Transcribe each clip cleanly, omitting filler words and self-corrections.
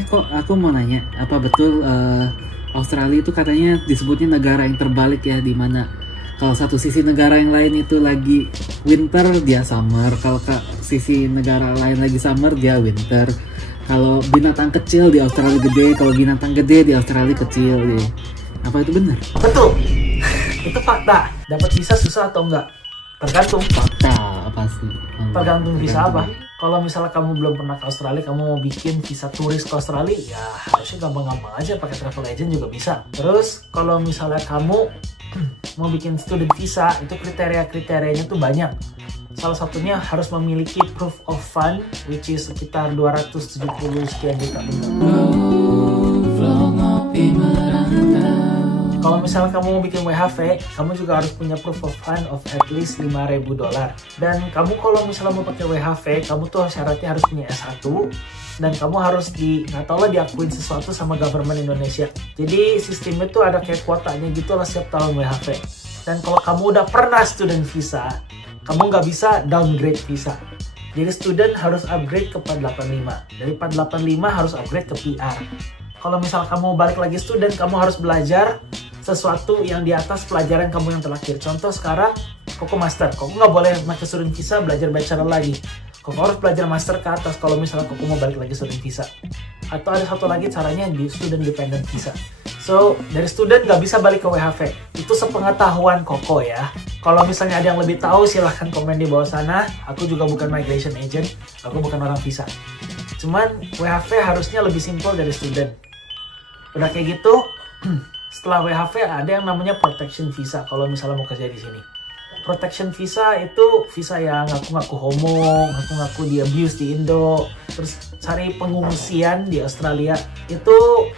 Kok aku mau nanya, apa betul Australia itu katanya disebutnya negara yang terbalik ya, di mana kalau satu sisi negara yang lain itu lagi winter, dia summer. Kalau sisi negara lain lagi summer, dia winter. Kalau binatang kecil di Australia gede, kalau binatang gede di Australia kecil gitu. Apa itu benar? Betul. Itu fakta. Dapat visa susah atau enggak? Tergantung. Fakta apa sih? Tergantung visa apa. Kalau misalnya kamu belum pernah ke Australia, kamu mau bikin visa turis ke Australia, ya harusnya gampang-gampang aja, pakai travel agent juga bisa. Terus kalau misalnya kamu mau bikin student visa, itu kriteria-kriterianya tuh banyak. Salah satunya harus memiliki proof of fund, which is sekitar 270 sekian juta. Kalau misalnya kamu mau bikin WHV, kamu juga harus punya proof of fund of at least $5,000. Dan kamu kalau misalnya mau pakai WHV, kamu tuh syaratnya harus punya S1 dan kamu harus diakuin sesuatu sama government Indonesia. Jadi sistemnya tuh ada kayak kuotanya gitu lah setiap tahun WHV. Dan kalau kamu udah pernah student visa, kamu nggak bisa downgrade visa. Jadi student harus upgrade ke 485. Dari 485 harus upgrade ke PR. Kalau misal kamu balik lagi student, kamu harus belajar sesuatu yang di atas pelajaran kamu yang terakhir. Contoh sekarang, Koko master. Koko nggak boleh pakai student visa belajar bachelor lagi. Koko harus belajar master ke atas kalau misalnya Koko mau balik lagi student visa. Atau ada satu lagi caranya di student dependent visa. So, dari student nggak bisa balik ke WHV. Itu sepengetahuan Koko ya. Kalau misalnya ada yang lebih tahu, silahkan komen di bawah sana. Aku juga bukan migration agent. Aku bukan orang visa. Cuman WHV harusnya lebih simpel dari student. Udah kayak gitu, setelah WHV ada yang namanya protection visa kalau misalnya mau kerja di sini. Protection visa itu visa yang ngaku-ngaku homo, ngaku-ngaku di abuse di Indo, terus cari pengungsian di Australia. Itu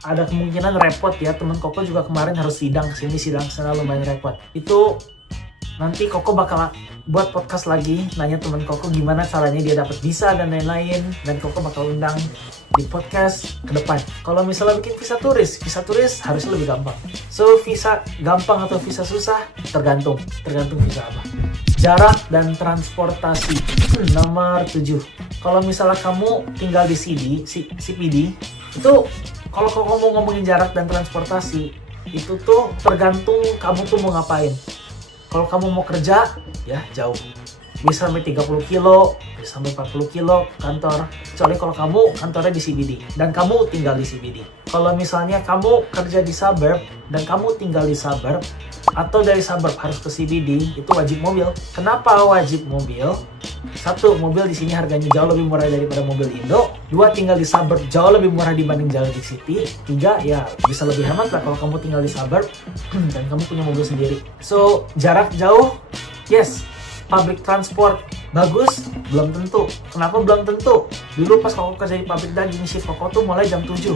ada kemungkinan repot ya. Temen Koko juga kemarin harus sidang kesini, sidang kesana, lumayan repot. Itu nanti Koko bakal buat podcast lagi, nanya temen Koko gimana caranya dia dapat visa dan lain-lain, dan Koko bakal undang di podcast ke depan. Kalau misalnya bikin visa turis harusnya lebih gampang. So, visa gampang atau visa susah tergantung visa apa. Jarak dan transportasi. Nomor 7. Kalau misalnya kamu tinggal di CPD, itu kalau kamu mau ngomongin jarak dan transportasi, itu tuh tergantung kamu tuh mau ngapain. Kalau kamu mau kerja, ya jauh. Bisa sampai 30 kilo, bisa sampai 40 kilo kantor. Kecuali kalau kamu kantornya di CBD dan kamu tinggal di CBD. Kalau misalnya kamu kerja di suburb dan kamu tinggal di suburb, atau dari suburb harus ke CBD, itu wajib mobil. Kenapa wajib mobil? Satu, mobil di sini harganya jauh lebih murah daripada mobil Indo. Dua, tinggal di suburb jauh lebih murah dibanding jalan di city. Tiga, ya bisa lebih hemat lah kalau kamu tinggal di suburb dan kamu punya mobil sendiri. So, jarak jauh, yes. Public transport bagus? Belum tentu. Kenapa belum tentu? Dulu pas Koko kerja di pabrik daging, shift Koko tuh mulai jam 7.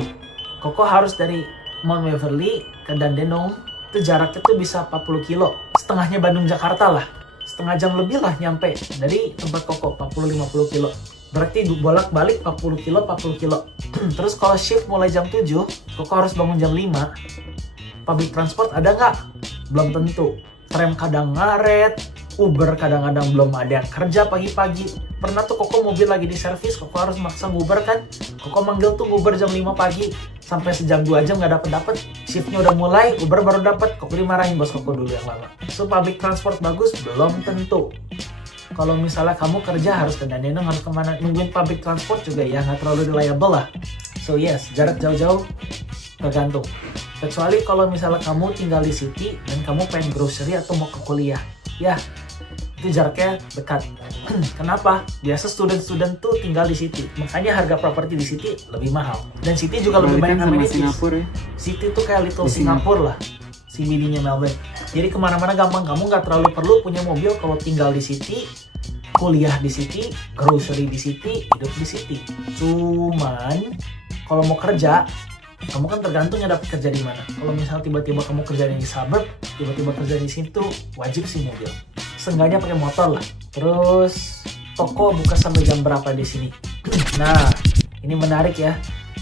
Koko harus dari Mount Waverly ke Dandenong, itu jaraknya tuh bisa 40 kilo. Setengahnya Bandung Jakarta lah. Setengah jam lebih lah nyampe dari tempat Koko, 40-50 kilo. Berarti bolak-balik 40 kilo. Terus kalau shift mulai jam 7, Koko harus bangun jam 5. Public transport ada nggak? Belum tentu. Tram kadang ngaret, Uber kadang-kadang belum ada yang kerja pagi-pagi. Pernah tuh Koko mobil lagi di servis, Koko harus maksa nguber kan. Koko manggil tuh Uber jam 5 pagi. Sampai sejam 2 jam nggak dapet. Shiftnya udah mulai, Uber baru dapet. Koko dimarahin bos Koko dulu yang lama. So, public transport bagus? Belum tentu. Kalau misalnya kamu kerja harus ke Dandenong, harus kemana, nungguin public transport juga ya nggak terlalu reliable lah. So yes, jarak jauh-jauh tergantung. Kecuali kalau misalnya kamu tinggal di city dan kamu pengen grocery atau mau ke kuliah. Ya, itu jaraknya dekat. Kenapa? Biasa student tuh tinggal di city, makanya harga properti di city lebih mahal. Dan city juga lebih banyak amenities. Singapura ya. City tuh kayak little Singapura lah, CBD-nya Melbourne. Jadi kemana-mana gampang, kamu nggak terlalu perlu punya mobil kalau tinggal di city, kuliah di city, grocery di city, hidup di city. Cuman kalau mau kerja, kamu kan tergantung dapat kerja di mana. Kalau misalnya tiba-tiba kamu kerja di suburb, tiba-tiba kerja di situ, wajib sih mobil. Seenggaknya pakai motor lah. Terus toko buka sampai jam berapa di sini? Nah, ini menarik ya.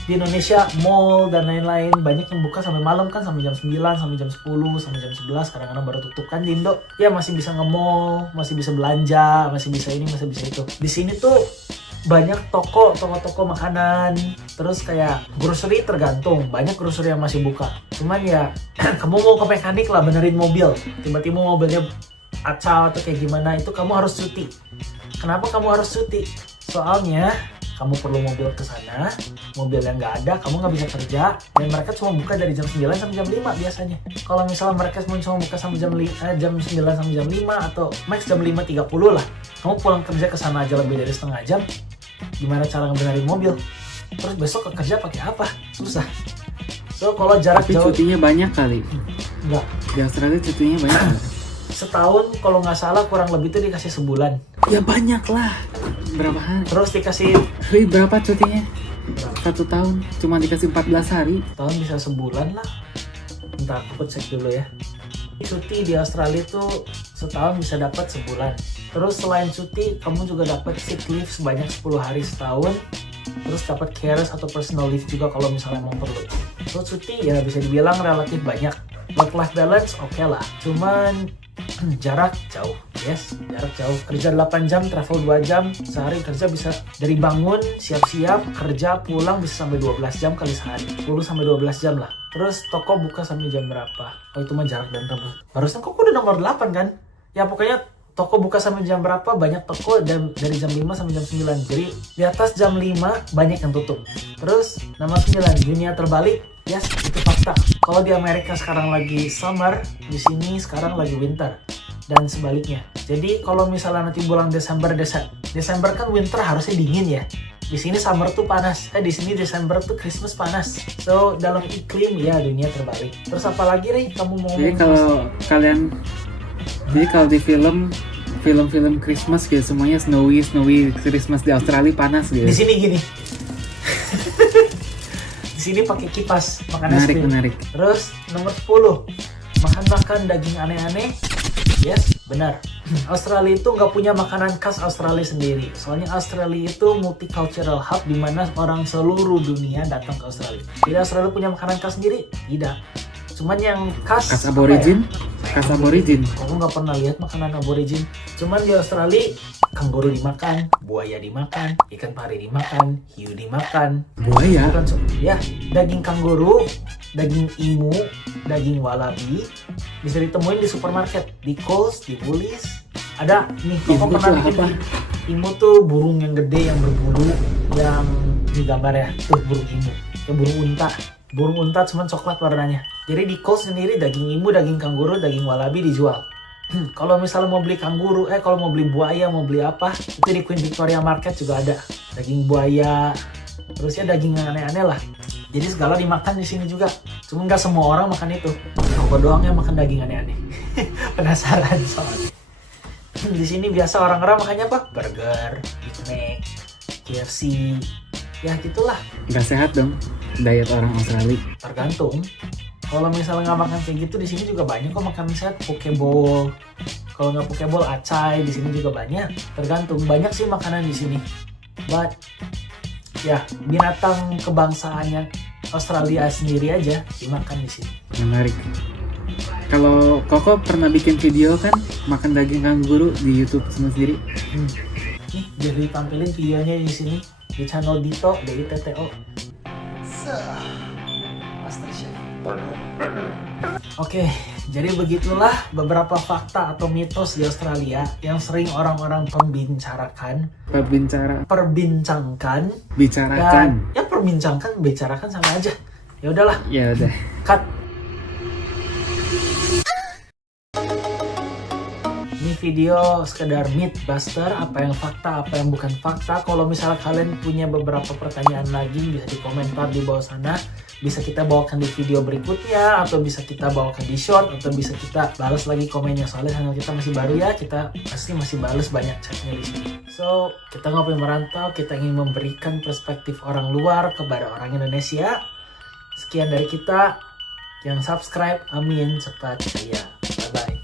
Di Indonesia, mall dan lain-lain banyak yang buka sampai malam kan, sampai jam 9, sampai jam 10, sampai jam 11, kadang-kadang baru tutup kan. Di Indo ya masih bisa nge-mall, masih bisa belanja, masih bisa ini, masih bisa itu. Di sini tuh banyak toko makanan, terus kayak grocery tergantung, banyak grocery yang masih buka. Cuman ya kamu mau ke mekanik lah benerin mobil, tiba-tiba mobilnya acau atau kayak gimana, itu kamu harus cuti. Kenapa kamu harus cuti? Soalnya kamu perlu mobil ke sana, mobil yang nggak ada, kamu nggak bisa kerja, dan mereka cuma buka dari jam 9 sampai jam 5 biasanya. Kalau misalnya mereka cuma buka sampai jam 9 sampai jam 5 atau max jam 5.30 lah, kamu pulang kerja ke sana aja lebih dari setengah jam, gimana cara ngebenerin mobil? Terus besok ke kerja pakai apa? Susah. So kalau jarak Tapi jauh, cutinya banyak kali. nggak. Di Australia cutinya banyak nggak? Setahun kalau nggak salah kurang lebih tuh dikasih sebulan. Ya banyak lah. Berapa hari? Terus dikasih Wih, berapa cutinya? 1 tahun cuma dikasih 14 hari. tahun bisa sebulan lah. Bentar aku cek dulu ya. Cuti di Australia tuh setahun bisa dapat sebulan. Terus selain cuti, kamu juga dapat sick leave sebanyak 10 hari setahun. Terus dapat carers atau personal leave juga kalau misalnya mau perlu. Terus cuti ya bisa dibilang relatif banyak. Work-life balance oke lah. Cuman jarak jauh, yes, jarak jauh. Kerja 8 jam, travel 2 jam, sehari kerja bisa dari bangun, siap-siap, kerja, pulang bisa sampai 12 jam kali sehari. 10 sampai 12 jam lah. Terus toko buka sampai jam berapa? Oh itu mah jarak dan tempat. Barusan kok udah nomor 8 kan? Ya pokoknya toko buka sampai jam berapa, banyak toko dari jam 5 sampai jam 9. Jadi di atas jam 5 banyak yang tutup. Terus nomor 9, dunia terbalik. Yes, itu fakta. Kalau di Amerika sekarang lagi summer, di sini sekarang lagi winter. Dan sebaliknya. Jadi kalau misalnya nanti bulan Desember kan winter harusnya dingin ya. Di sini summer tuh panas. Di sini Desember tuh Christmas panas. So dalam iklim ya dunia terbalik. Terus apa lagi nih kamu mau Jadi ngomong? kalau di film-film Christmas gitu semuanya snowy Christmas. Di Australia panas gitu. Di sini gini. Di sini pakai kipas, makan es krim. Menarik. Terus nomor 10, makan daging aneh-aneh. Yes, benar. Australia itu nggak punya makanan khas Australia sendiri. Soalnya Australia itu multicultural hub di mana orang seluruh dunia datang ke Australia. Jadi Australia punya makanan khas sendiri? Tidak. Cuman yang khas aborigin. apa ya? Khas aborigin. Aku nggak pernah lihat makanan aborigin. Cuman di Australia kanguru dimakan, buaya dimakan, ikan pari dimakan, hiu dimakan. Buaya? Bukan, ya, daging kanguru, daging emu, daging wallaby bisa ditemuin di supermarket, di Coles, di Woolies. Ada nih, Emu pernah tuh bikin apa? Emu tuh burung yang gede yang berbulu, yang di gambar ya, tuh burung emu, kayak burung unta cuman coklat warnanya. Jadi di Coles sendiri daging emu, daging kanguru, daging wallaby dijual. Kalau misalnya mau beli kanguru, kalau mau beli buaya, mau beli apa, itu di Queen Victoria Market juga ada daging buaya. Terus ya daging yang aneh-aneh lah. Jadi segala dimakan di sini juga. Cuma nggak semua orang makan itu. Aku doang yang makan daging aneh-aneh. Penasaran soalnya. Di sini biasa orang-orang makannya apa? Burger, Big Mac, KFC. Ya gitulah. Nggak sehat dong diet orang Australia. Tergantung. Kalau misalnya nggak makan kayak gitu, di sini juga banyak kok makan sehat. Pokeball. Kalau nggak pokeball, acai di sini juga banyak. Tergantung. Banyak sih makanan di sini. But ya binatang kebangsaannya Australia sendiri aja dimakan di sini. Menarik. Kalau Koko pernah bikin video kan makan daging kanguru di YouTube sendiri. Nih jadi tampilin videonya di sini di channel Dito DITTO. Oke, jadi begitulah beberapa fakta atau mitos di Australia yang sering orang-orang perbincangkan. Bicarakan. Dan ya bicarakan sama aja. Ya udahlah, Ya udah. cut. Ini video sekedar mythbuster, apa yang fakta, apa yang bukan fakta. Kalau misalnya kalian punya beberapa pertanyaan lagi, bisa di komentar di bawah sana. Bisa kita bawakan di video berikutnya, atau bisa kita bawakan di short, atau bisa kita balas lagi komennya. Soalnya channel kita masih baru ya, kita pasti masih balas banyak chatnya di sini. So, kita ngopi merantau, kita ingin memberikan perspektif orang luar kepada orang Indonesia. Sekian dari kita. Yang subscribe, amin, cepat jaya. Bye-bye.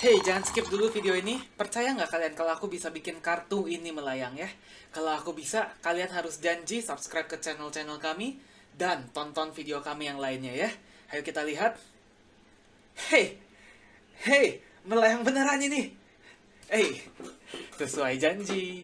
Hey, jangan skip dulu video ini. Percaya nggak kalian kalau aku bisa bikin kartu ini melayang ya? Kalau aku bisa, kalian harus janji subscribe ke channel-channel kami dan tonton video kami yang lainnya ya. Ayo kita lihat. Hey, melayang beneran ini. Sesuai janji.